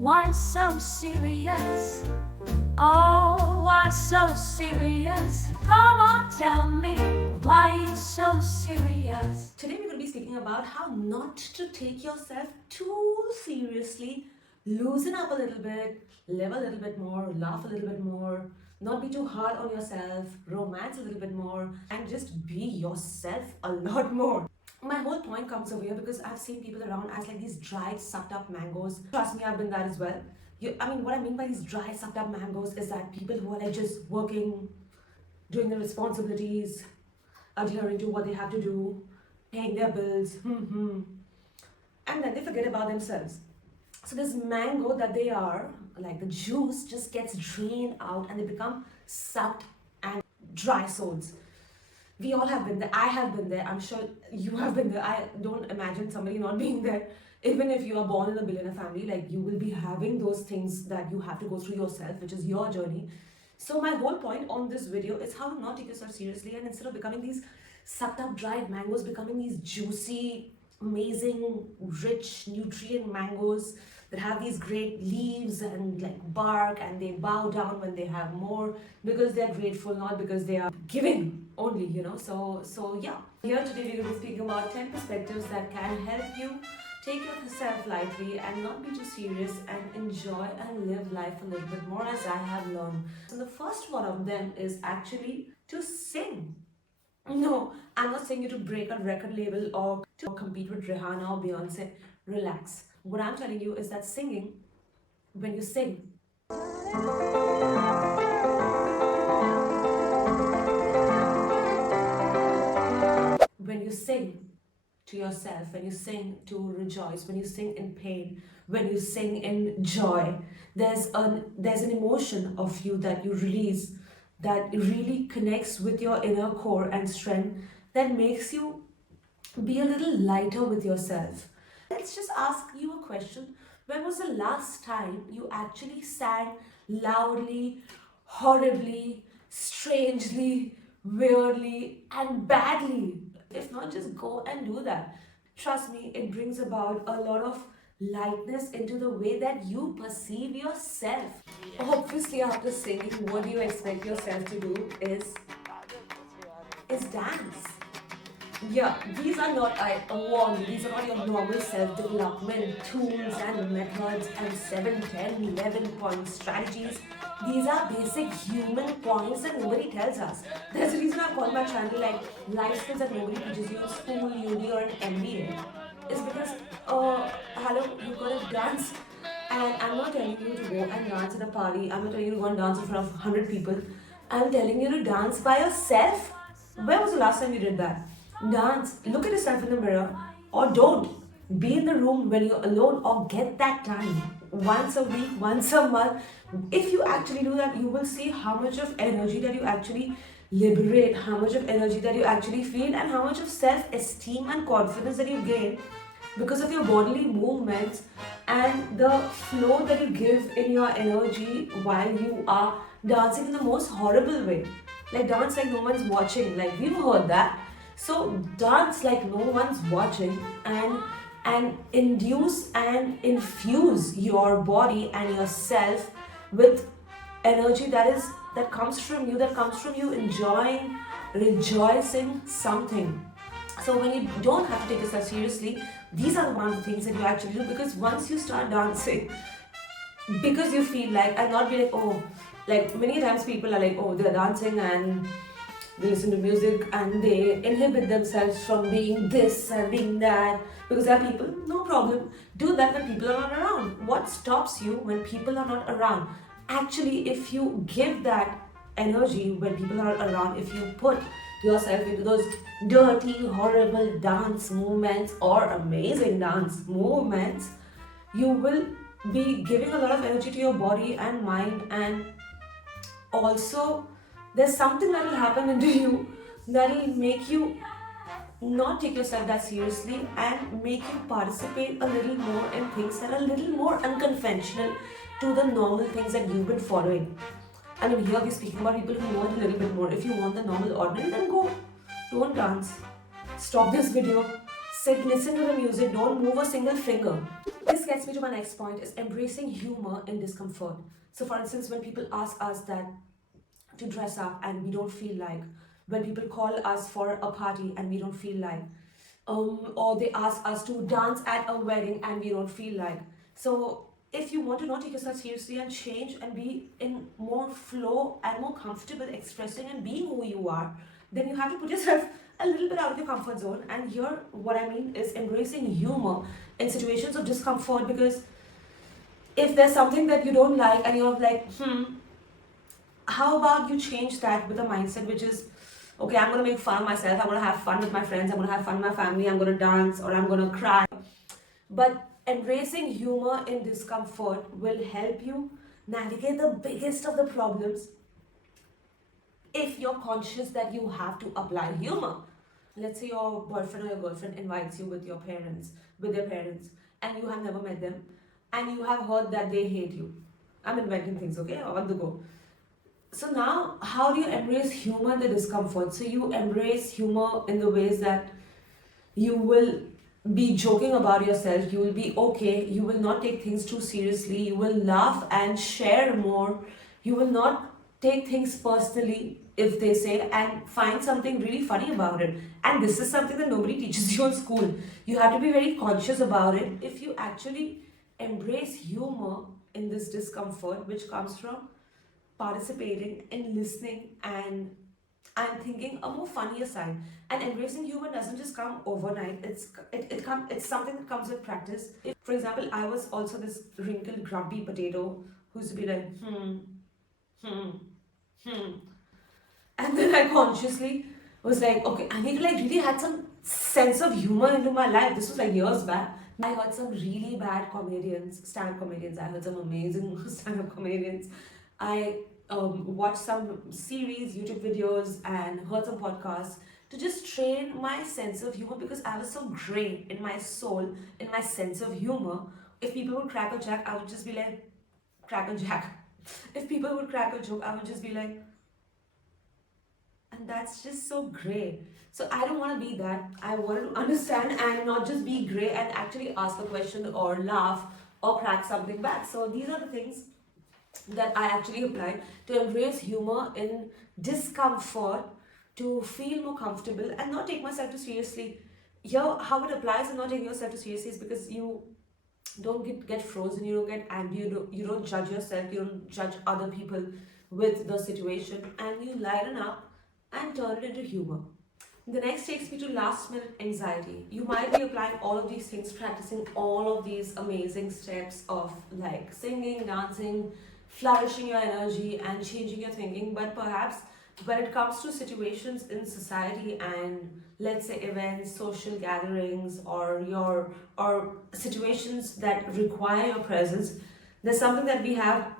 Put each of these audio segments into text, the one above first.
Why so serious? Oh, why so serious? Come on, tell me, why you so serious? Today we're going to be speaking about how not to take yourself too seriously, loosen up a little bit, live a little bit more, laugh a little bit more, not be too hard on yourself, romance a little bit more, and just be yourself a lot more. My whole point comes over here because I've seen people around as like these dried, sucked up mangoes. Trust me, I've been that as well. What I mean by these dry, sucked up mangoes is that people who are like just working, doing their responsibilities, adhering to what they have to do, paying their bills, and then they forget about themselves. So this mango that they are, like the juice just gets drained out and they become sucked and dry souls. We all have been there. I have been there. I'm sure you have been there. I don't imagine somebody not being there. Even if you are born in a billionaire family, like you will be having those things that you have to go through yourself, which is your journey. So my whole point on this video is how to not take yourself seriously, and instead of becoming these sucked up dried mangoes, becoming these juicy, amazing, rich, nutrient mangoes that have these great leaves and like bark, and they bow down when they have more because they're grateful, not because they are giving only, So yeah, here today we're going to be speaking about 10 perspectives that can help you take yourself lightly and not be too serious and enjoy and live life a little bit more, as I have learned. So the first one of them is actually to sing. No, I'm not saying you to break a record label or to compete with Rihanna or Beyonce. Relax. What I'm telling you is that singing, when you sing, when you sing to yourself, when you sing to rejoice, when you sing in pain, when you sing in joy, there's an emotion of you that you release that really connects with your inner core and strength, that makes you be a little lighter with yourself. Let's just ask you a question. When was the last time you actually sang loudly, horribly, strangely, weirdly, and badly? If not, just go and do that. Trust me, it brings about a lot of lightness into the way that you perceive yourself. Obviously, after singing, what do you expect yourself to do is dance. Yeah, these are not, I warn you, these are not your normal self-development tools and methods and 7, 10, 11-point strategies. These are basic human points that nobody tells us. There's a reason I call my channel like life skills that nobody teaches you in school, uni, or an MBA. It's because, hello, you gotta dance. And I'm not telling you to go and dance at a party. I'm not telling you to go and dance in front of 100 people. I'm telling you to dance by yourself. When was the last time you did that? Dance, look at yourself in the mirror, or don't. Be in the room when you're alone, or get that time once a week, once a month. If you actually do that, you will see how much of energy that you actually liberate, how much of energy that you actually feel, and how much of self-esteem and confidence that you gain because of your bodily movements and the flow that you give in your energy while you are dancing in the most horrible way. Like dance like no one's watching, like we've heard that. So dance like no one's watching, and induce and infuse your body and yourself with energy that comes from you enjoying, rejoicing something. So when you don't have to take yourself seriously, these are one of the things that you actually do, because once you start dancing, because you feel like, and not be like, oh, like many times people are like, oh, they're dancing and they listen to music and they inhibit themselves from being this and being that because there are people. No problem, do that when people are not around. What stops you when people are not around? Actually, if you give that energy when people are around, if you put yourself into those dirty, horrible dance movements or amazing dance movements, you will be giving a lot of energy to your body and mind. And also there's something that will happen into you that will make you not take yourself that seriously and make you participate a little more in things that are a little more unconventional to the normal things that you've been following. I mean, here we're speaking about people who want a little bit more. If you want the normal ordinary, then go. Don't dance. Stop this video. Sit, listen to the music. Don't move a single finger. This gets me to my next point is embracing humor in discomfort. So for instance, when people ask us that to dress up and we don't feel like, when people call us for a party and we don't feel like, or they ask us to dance at a wedding and we don't feel like. So if you want to not take yourself seriously and change and be in more flow and more comfortable expressing and being who you are, then you have to put yourself a little bit out of your comfort zone. And here, what I mean is embracing humor in situations of discomfort, because if there's something that you don't like and you're like, how about you change that with a mindset which is, okay, I'm gonna make fun of myself, I'm gonna have fun with my friends, I'm gonna have fun with my family, I'm gonna dance or I'm gonna cry. But embracing humor in discomfort will help you navigate the biggest of the problems if you're conscious that you have to apply humor. Let's say your boyfriend or your girlfriend invites you with their parents, and you have never met them, and you have heard that they hate you. I'm inventing things, okay, on the go. So now, how do you embrace humor in the discomfort? So you embrace humor in the ways that you will be joking about yourself, you will be okay, you will not take things too seriously, you will laugh and share more, you will not take things personally if they say, and find something really funny about it. And this is something that nobody teaches you in school. You have to be very conscious about it. If you actually embrace humor in this discomfort, which comes from participating in listening and thinking a more funnier side. And embracing humor doesn't just come overnight. It's something that comes with practice. For example, I was also this wrinkled, grumpy potato who used to be like, hmm, hmm. And then I consciously was like, okay, I need to like really had some sense of humor into my life. This was like years back. I heard some really bad comedians, stand-up comedians. I heard some amazing stand-up comedians. I watched some series, YouTube videos, and heard some podcasts to just train my sense of humor, because I was so great in my soul, in my sense of humor. If people would crack a joke, I would just be like, crack a jack. If people would crack a joke, I would just be like, and that's just so great. So I don't want to be that. I want to understand and not just be great and actually ask a question or laugh or crack something back. So these are the things that I actually apply to embrace humor in discomfort, to feel more comfortable and not take myself too seriously. Here, how it applies in not taking yourself too seriously is because you don't get frozen, you don't get angry, you don't judge yourself, you don't judge other people with the situation, and you lighten up and turn it into humor. The next takes me to last minute anxiety. You might be applying all of these things, practicing all of these amazing steps of like singing, dancing, flourishing your energy and changing your thinking, but perhaps when it comes to situations in society and let's say events, social gatherings, or situations that require your presence, there's something that we have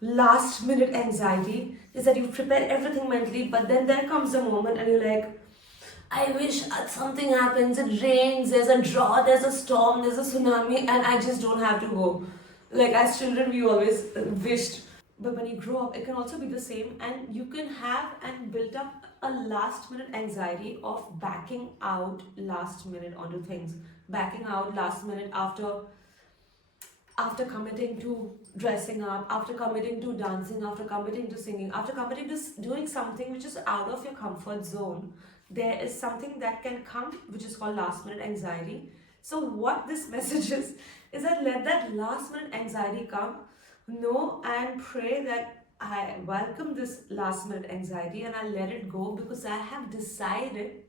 last minute anxiety, is that you've prepared everything mentally, but then there comes a moment and you're like, I wish something happens, it rains, there's a drought, there's a storm, there's a tsunami, and I just don't have to go. Like as children, we always wished. But when you grow up, it can also be the same, and you can have and build up a last minute anxiety of backing out last minute onto things, backing out last minute after committing to dressing up, after committing to dancing, after committing to singing, after committing to doing something which is out of your comfort zone, there is something that can come which is called last minute anxiety. So, what this message is that let that last minute anxiety come, know and pray that I welcome this last minute anxiety and I let it go, because I have decided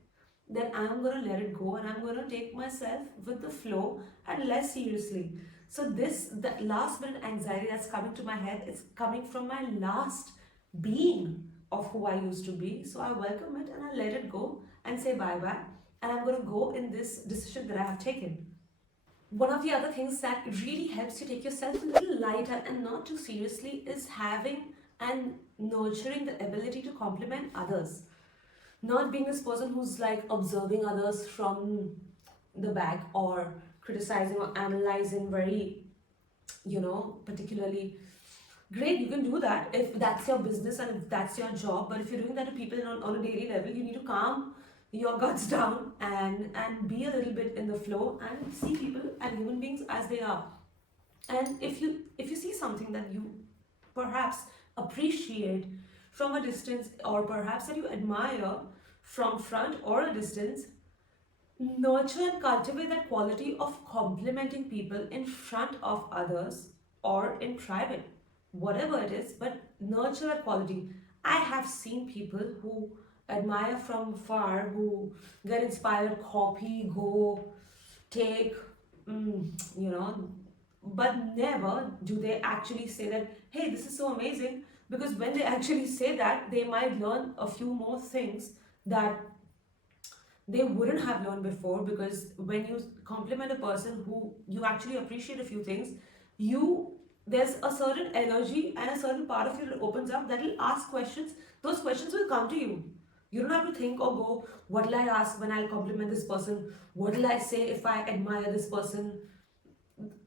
that I'm going to let it go and I'm going to take myself with the flow and less seriously. So that last minute anxiety that's coming to my head is coming from my last being of who I used to be. So I welcome it and I let it go and say bye bye. And I'm going to go in this decision that I have taken. One of the other things that really helps you take yourself a little lighter and not too seriously is having and nurturing the ability to compliment others. Not being this person who's like observing others from the back or criticizing or analyzing very, particularly. Great, you can do that if that's your business and if that's your job. But if you're doing that to people on a daily level, you need to calm your guts down and be a little bit in the flow and see people and human beings as they are. And if you see something that you perhaps appreciate from a distance, or perhaps that you admire from front or a distance, nurture and cultivate that quality of complimenting people in front of others or in private, whatever it is, but nurture that quality. I have seen people who admire from far, who get inspired, copy, go, take, you know, but never do they actually say that, hey, this is so amazing. Because when they actually say that, they might learn a few more things that they wouldn't have learned before. Because when you compliment a person who you actually appreciate a few things, you there's a certain energy and a certain part of you that opens up, that will ask questions. Those questions will come to you. You don't have to think or go, what will I ask when I'll compliment this person? What will I say if I admire this person?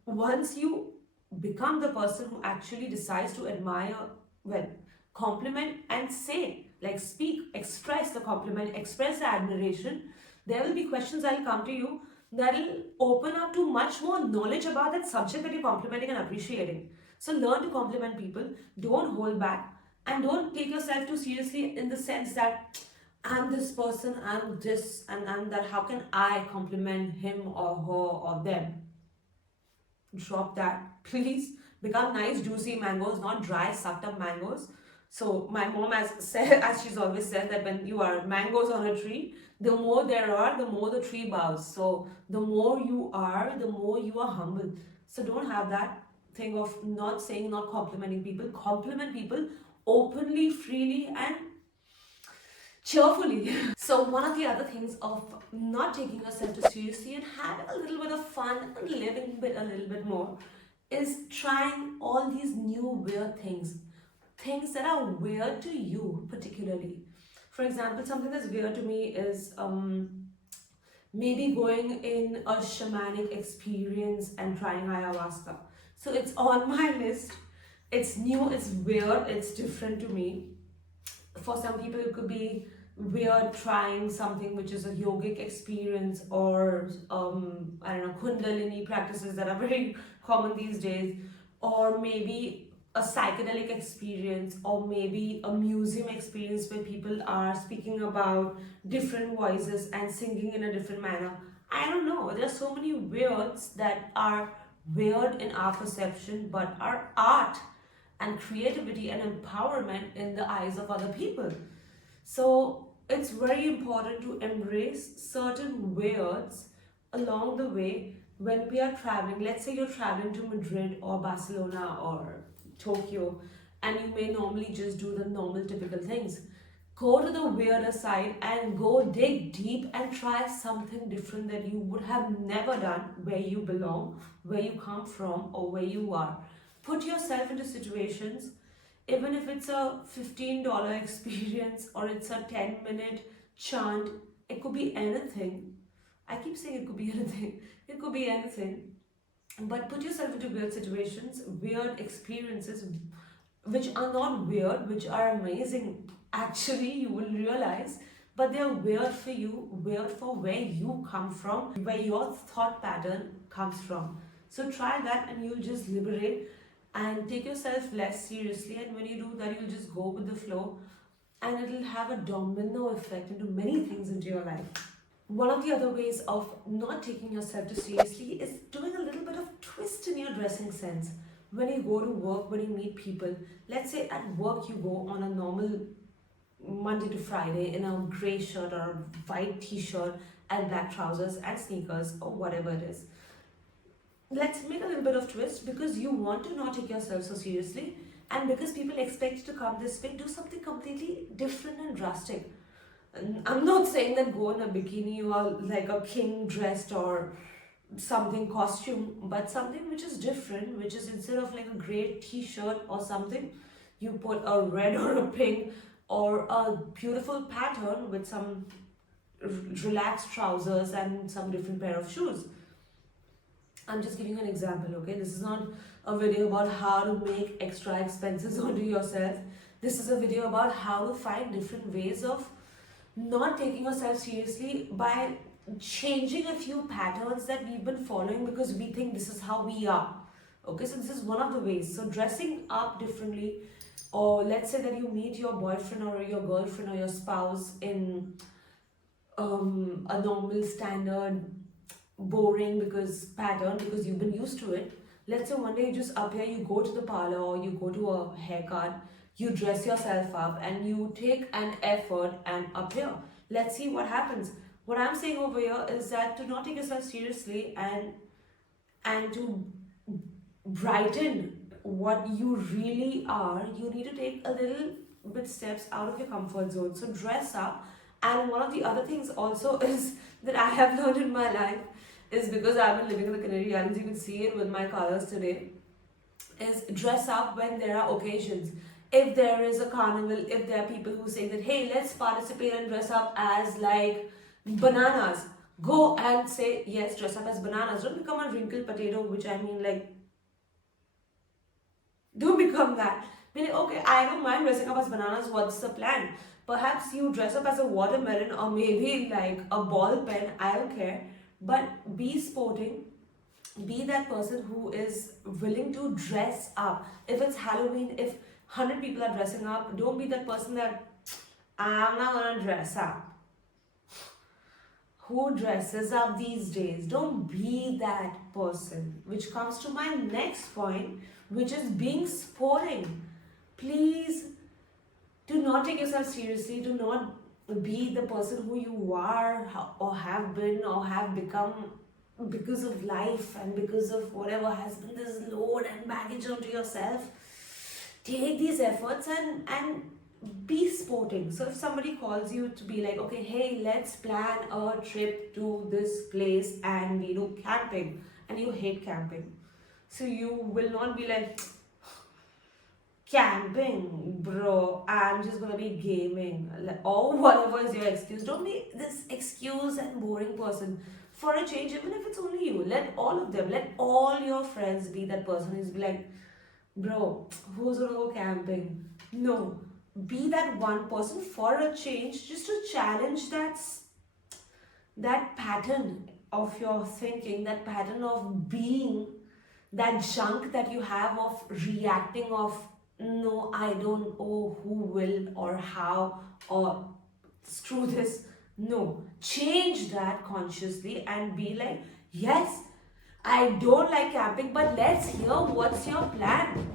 Once you become the person who actually decides to admire, well, compliment and say, like, speak, express the compliment, express the admiration, there will be questions that will come to you that will open up to much more knowledge about that subject that you're complimenting and appreciating. So learn to compliment people, don't hold back, and don't take yourself too seriously in the sense that I'm this person, I'm this, and I'm that. How can I compliment him or her or them? Drop that, please. Become nice juicy mangoes, not dry sucked up mangoes. So my mom has said, as she's always said, that when you are mangoes on a tree, the more there are, the more the tree bows. So the more you are, the more you are humble. So don't have that thing of not saying, not complimenting people. Compliment people openly, freely, and cheerfully. So one of the other things of not taking yourself too seriously and having a little bit of fun and living a little bit more is trying all these new weird things that are weird to you particularly. For example, something that's weird to me is maybe going in a shamanic experience and trying ayahuasca. So it's on my list. It's new, it's weird, it's different to me. For some people it could be weird trying something which is a yogic experience, or I don't know, kundalini practices that are very common these days, or maybe a psychedelic experience, or maybe a museum experience where people are speaking about different voices and singing in a different manner. I don't know, there are so many weirds that are weird in our perception but are art and creativity and empowerment in the eyes of other people. So it's very important to embrace certain weirds along the way when we are traveling. Let's say you're traveling to Madrid or Barcelona or Tokyo, and you may normally just do the normal typical things. Go to the weirder side and go dig deep and try something different that you would have never done where you belong, where you come from, or where you are. Put yourself into situations, even if it's a $15 experience or it's a 10-minute chant, it could be anything. I keep saying it could be anything. It could be anything. But put yourself into weird situations, weird experiences, which are not weird, which are amazing. Actually, you will realize, but they're weird for you, weird for where you come from, where your thought pattern comes from. So try that and you'll just liberate and take yourself less seriously. And when you do that, you'll just go with the flow, and it'll have a domino effect into many things into your life. One of the other ways of not taking yourself too seriously is doing a little bit of twist in your dressing sense. When you go to work, when you meet people, let's say at work you go on a normal Monday to Friday in a grey shirt or a white t-shirt and black trousers and sneakers or whatever it is. Let's make a little bit of twist, because you want to not take yourself so seriously, and because people expect you to come this way, do something completely different and drastic. And I'm not saying that go in a bikini or like a king dressed or something costume, but something which is different, which is instead of like a grey t-shirt or something, you put a red or a pink or a beautiful pattern with some relaxed trousers and some different pair of shoes. I'm just giving you an example, okay? This is not a video about how to make extra expenses onto yourself. This is a video about how to find different ways of not taking yourself seriously by changing a few patterns that we've been following because we think this is how we are. Okay, so this is one of the ways. So dressing up differently, or let's say that you meet your boyfriend or your girlfriend or your spouse in a normal standard boring because pattern because you've been used to it. Let's say one day you just appear, you go to the parlor or you go to a haircut, you dress yourself up and you take an effort and appear. Let's see what happens. What I'm saying over here is that to not take yourself seriously and to brighten what you really are, you need to take a little bit steps out of your comfort zone. So dress up. And one of the other things also is that I have learned in my life is because I've been living in the Canary Islands, you can see it with my colors today, is dress up when there are occasions. If there is a carnival, if there are people who say that, hey, let's participate and dress up as like bananas, go and say, yes, dress up as bananas. Don't become a wrinkled potato, which I mean, like, don't become that. Meaning, okay, I don't mind dressing up as bananas, what's the plan? Perhaps you dress up as a watermelon or maybe like a ball pen, I don't care. But be sporting, be that person who is willing to dress up. If it's Halloween, if 100 people are dressing up, don't be that person that I'm not gonna dress up. Who dresses up these days? Don't be that person. Which comes to my next point, which is being sporting. Please do not take yourself seriously. Do not be the person who you are or have been or have become because of life and because of whatever has been this load and baggage onto yourself. Take these efforts and be sporting. So if somebody calls you to be like, okay, hey, let's plan a trip to this place and we do camping, and you hate camping, so you will not be like, camping, bro, I'm just gonna be gaming, or whatever is your excuse. Don't be this excuse and boring person. For a change, even if it's only you, let all of them, let all your friends be that person who's be like, bro, who's gonna go camping? No, be that one person for a change, just to challenge that pattern of your thinking, that pattern of being, that junk that you have of reacting of no, I don't, oh, who will or how or screw this. No, change that consciously and be like, yes, I don't like camping, but let's hear what's your plan.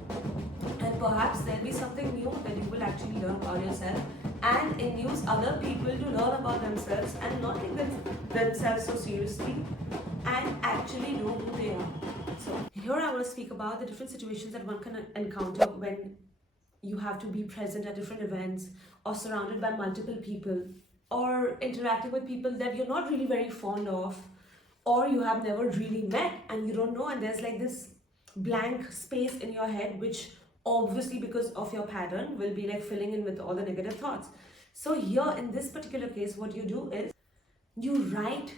And perhaps there'll be something new that you will actually learn about yourself and induce other people to learn about themselves and not take themselves so seriously and actually know who they are. So, here I want to speak about the different situations that one can encounter when you have to be present at different events or surrounded by multiple people or interacting with people that you're not really very fond of or you have never really met and you don't know, and there's like this blank space in your head which obviously because of your pattern will be like filling in with all the negative thoughts. So here in this particular case, what you do is you write,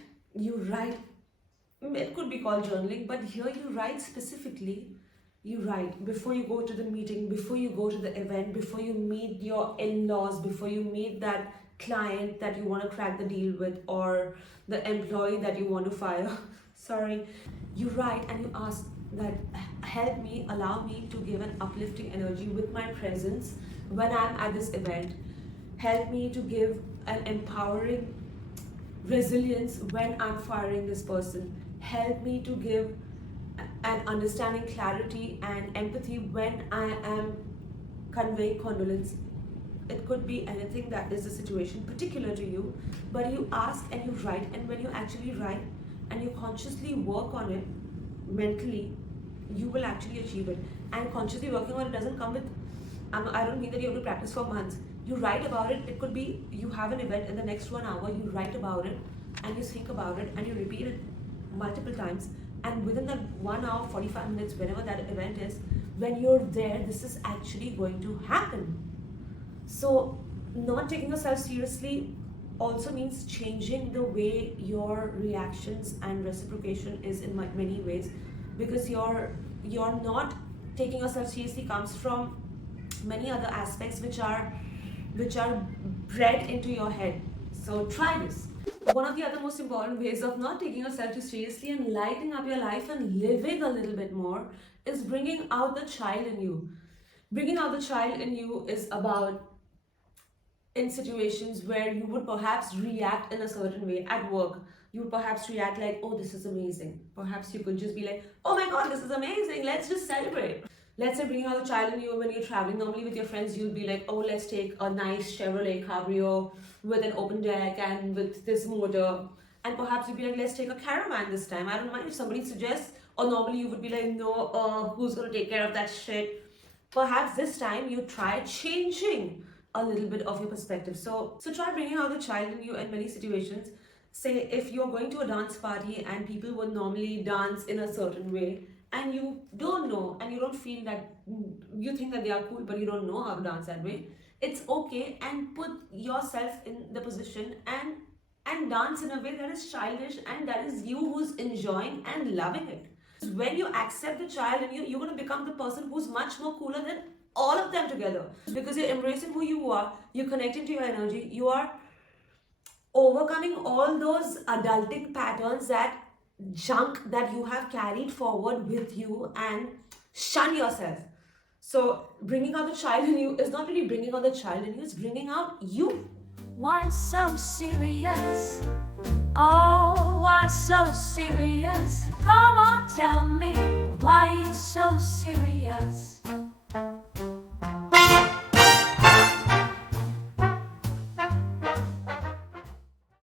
it could be called journaling, but here you write specifically. You write before you go to the meeting, before you go to the event, before you meet your in-laws, before you meet that client that you want to crack the deal with or the employee that you want to fire. Sorry. You write and you ask that help me, allow me to give an uplifting energy with my presence when I'm at this event. Help me to give an empowering resilience when I'm firing this person. Help me to give an understanding, clarity and empathy when I am conveying condolence. It could be anything that is the situation particular to you, but you ask and you write, and when you actually write and you consciously work on it mentally, you will actually achieve it. And consciously working on it doesn't come with, I don't mean that you have to practice for months. You write about it. It could be you have an event in the next 1 hour, you write about it and you think about it and you repeat it multiple times, and within that 1 hour 45 minutes, whenever that event is, when you're there, this is actually going to happen. So not taking yourself seriously also means changing the way your reactions and reciprocation is in many ways, because you're not taking yourself seriously comes from many other aspects which are bred into your head. So try this. One of the other most important ways of not taking yourself too seriously and lighting up your life and living a little bit more is bringing out the child in you. Bringing out the child in you is about in situations where you would perhaps react in a certain way at work. You would perhaps react like, oh, this is amazing. Perhaps you could just be like, oh my god, this is amazing, let's just celebrate. Let's say bringing out the child in you when you're traveling normally with your friends, you'll be like, oh, let's take a nice Chevrolet Cabrio with an open deck and with this motor. And perhaps you'd be like, let's take a caravan this time. I don't mind if somebody suggests, or normally you would be like, no, who's gonna take care of that shit? Perhaps this time you try changing a little bit of your perspective. So try bringing out the child in you in many situations. Say if you're going to a dance party and people would normally dance in a certain way and you don't know and you don't feel that you think that they are cool but you don't know how to dance that way, it's okay, and put yourself in the position and dance in a way that is childish and that is you who's enjoying and loving it. When you accept the child in you, you're going to become the person who's much more cooler than all of them together, because you're embracing who you are, you're connecting to your energy, you are overcoming all those adulting patterns, that junk that you have carried forward with you, and shun yourself. So bringing out the child in you is not really bringing out the child in you, it's bringing out you. Why so serious? Oh, why so serious? Come on, tell me, why you so serious?